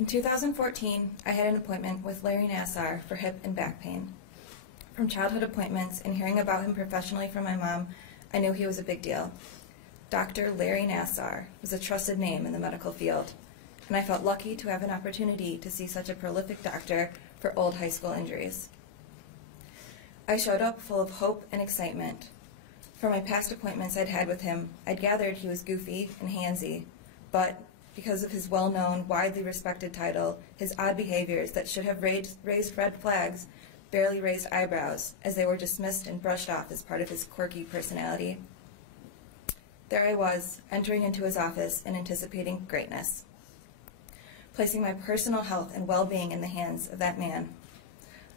In 2014, I had an appointment with Larry Nassar for hip and back pain. From childhood appointments and hearing about him professionally from my mom, I knew he was a big deal. Dr. Larry Nassar was a trusted name in the medical field, and I felt lucky to have an opportunity to see such a prolific doctor for old high school injuries. I showed up full of hope and excitement. From my past appointments I'd had with him, I'd gathered he was goofy and handsy, but because of his well-known, widely respected title, his odd behaviors that should have raised red flags barely raised eyebrows, as they were dismissed and brushed off as part of his quirky personality. There I was, entering into his office and anticipating greatness, placing my personal health and well-being in the hands of that man,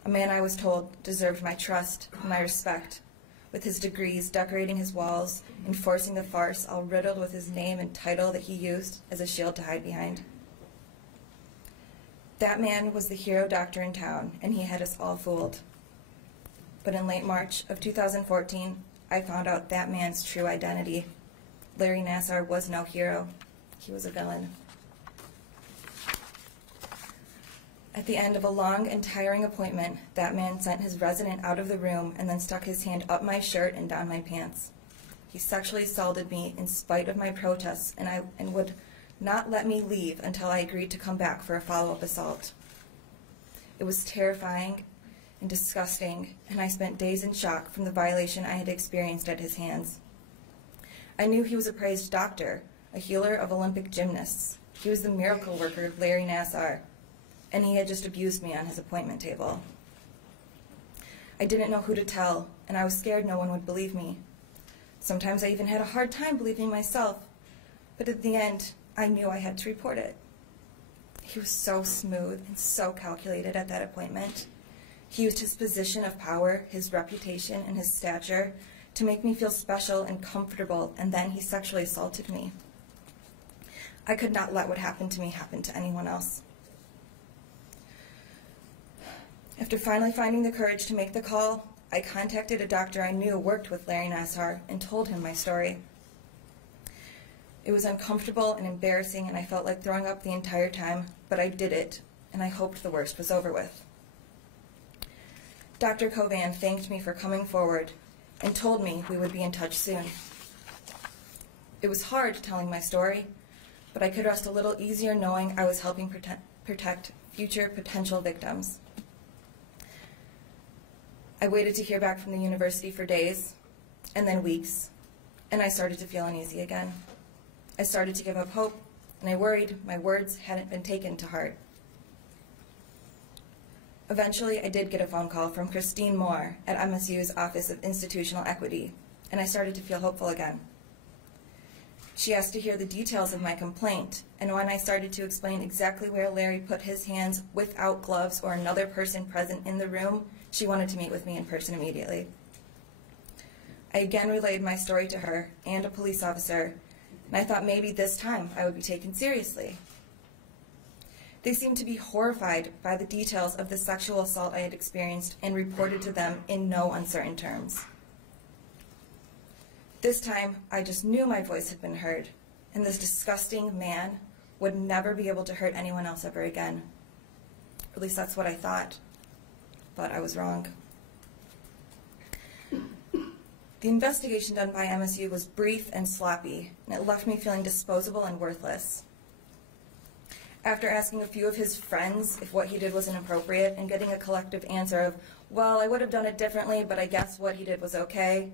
a man I was told deserved my trust and my respect, with his degrees decorating his walls, enforcing the farce all riddled with his name and title that he used as a shield to hide behind. That man was the hero doctor in town, and he had us all fooled. But in late March of 2014, I found out that man's true identity. Larry Nassar was no hero. He was a villain. At the end of a long and tiring appointment, that man sent his resident out of the room and then stuck his hand up my shirt and down my pants. He sexually assaulted me in spite of my protests and would not let me leave until I agreed to come back for a follow-up assault. It was terrifying and disgusting, and I spent days in shock from the violation I had experienced at his hands. I knew he was a praised doctor, a healer of Olympic gymnasts. He was the miracle worker, Larry Nassar, and he had just abused me on his appointment table. I didn't know who to tell, and I was scared no one would believe me. Sometimes I even had a hard time believing myself, but at the end, I knew I had to report it. He was so smooth and so calculated at that appointment. He used his position of power, his reputation, and his stature to make me feel special and comfortable, and then he sexually assaulted me. I could not let what happened to me happen to anyone else. After finally finding the courage to make the call, I contacted a doctor I knew worked with Larry Nassar and told him my story. It was uncomfortable and embarrassing, and I felt like throwing up the entire time, but I did it, and I hoped the worst was over with. Dr. Covan thanked me for coming forward and told me we would be in touch soon. It was hard telling my story, but I could rest a little easier knowing I was helping protect future potential victims. I waited to hear back from the university for days, and then weeks, and I started to feel uneasy again. I started to give up hope, and I worried my words hadn't been taken to heart. Eventually, I did get a phone call from Christine Moore at MSU's Office of Institutional Equity, and I started to feel hopeful again. She asked to hear the details of my complaint, and when I started to explain exactly where Larry put his hands without gloves or another person present in the room, she wanted to meet with me in person immediately. I again relayed my story to her and a police officer, and I thought maybe this time I would be taken seriously. They seemed to be horrified by the details of the sexual assault I had experienced and reported to them in no uncertain terms. This time, I just knew my voice had been heard, and this disgusting man would never be able to hurt anyone else ever again. At least that's what I thought, but I was wrong. The investigation done by MSU was brief and sloppy, and it left me feeling disposable and worthless. After asking a few of his friends if what he did was inappropriate and getting a collective answer of, well, I would have done it differently, but I guess what he did was okay,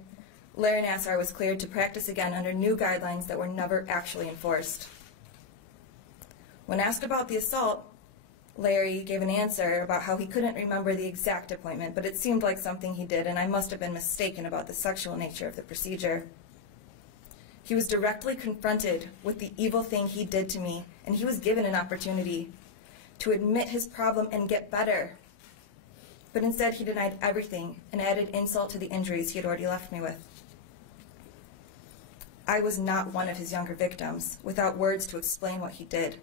Larry Nassar was cleared to practice again under new guidelines that were never actually enforced. When asked about the assault, Larry gave an answer about how he couldn't remember the exact appointment, but it seemed like something he did, and I must have been mistaken about the sexual nature of the procedure. He was directly confronted with the evil thing he did to me, and he was given an opportunity to admit his problem and get better. But instead, he denied everything and added insult to the injuries he had already left me with. I was not one of his younger victims, without words to explain what he did.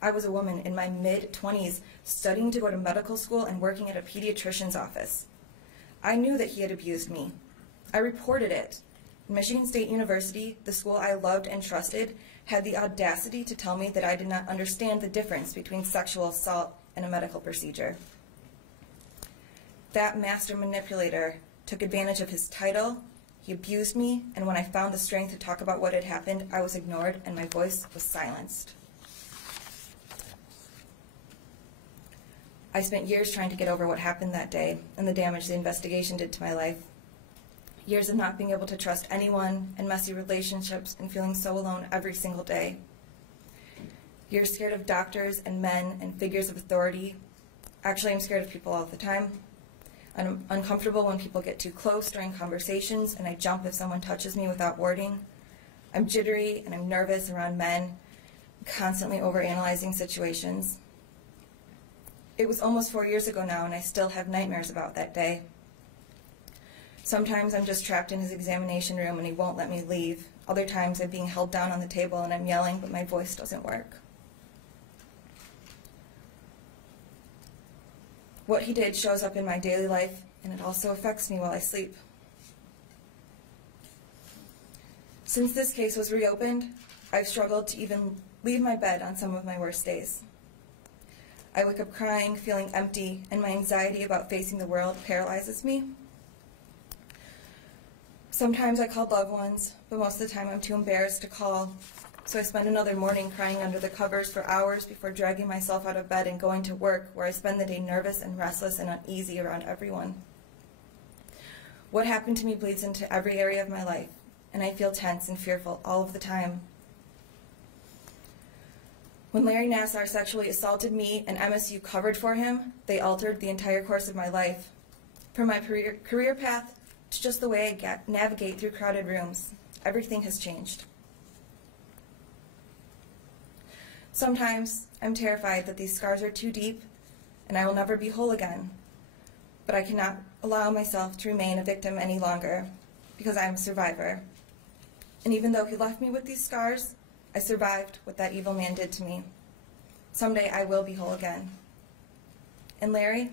I was a woman in my mid-20s, studying to go to medical school and working at a pediatrician's office. I knew that he had abused me. I reported it. Michigan State University, the school I loved and trusted, had the audacity to tell me that I did not understand the difference between sexual assault and a medical procedure. That master manipulator took advantage of his title, he abused me, and when I found the strength to talk about what had happened, I was ignored and my voice was silenced. I spent years trying to get over what happened that day and the damage the investigation did to my life. Years of not being able to trust anyone and messy relationships and feeling so alone every single day. Years scared of doctors and men and figures of authority. Actually, I'm scared of people all the time. I'm uncomfortable when people get too close during conversations, and I jump if someone touches me without warning. I'm jittery and I'm nervous around men, constantly overanalyzing situations. It was almost 4 years ago now, and I still have nightmares about that day. Sometimes I'm just trapped in his examination room and he won't let me leave. Other times I'm being held down on the table and I'm yelling, but my voice doesn't work. What he did shows up in my daily life, and it also affects me while I sleep. Since this case was reopened, I've struggled to even leave my bed on some of my worst days. I wake up crying, feeling empty, and my anxiety about facing the world paralyzes me. Sometimes I call loved ones, but most of the time I'm too embarrassed to call, so I spend another morning crying under the covers for hours before dragging myself out of bed and going to work, where I spend the day nervous and restless and uneasy around everyone. What happened to me bleeds into every area of my life, and I feel tense and fearful all of the time. When Larry Nassar sexually assaulted me and MSU covered for him, they altered the entire course of my life. From my career path to just the way I navigate through crowded rooms, everything has changed. Sometimes I'm terrified that these scars are too deep and I will never be whole again, but I cannot allow myself to remain a victim any longer because I am a survivor. And even though he left me with these scars, I survived what that evil man did to me. Someday I will be whole again. And Larry,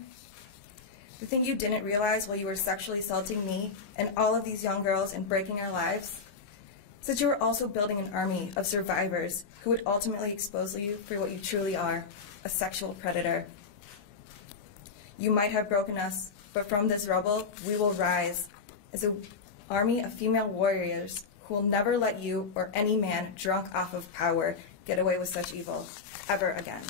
the thing you didn't realize while you were sexually assaulting me and all of these young girls and breaking our lives is that you were also building an army of survivors who would ultimately expose you for what you truly are, a sexual predator. You might have broken us, but from this rubble, we will rise as an army of female warriors who will never let you or any man drunk off of power get away with such evil ever again.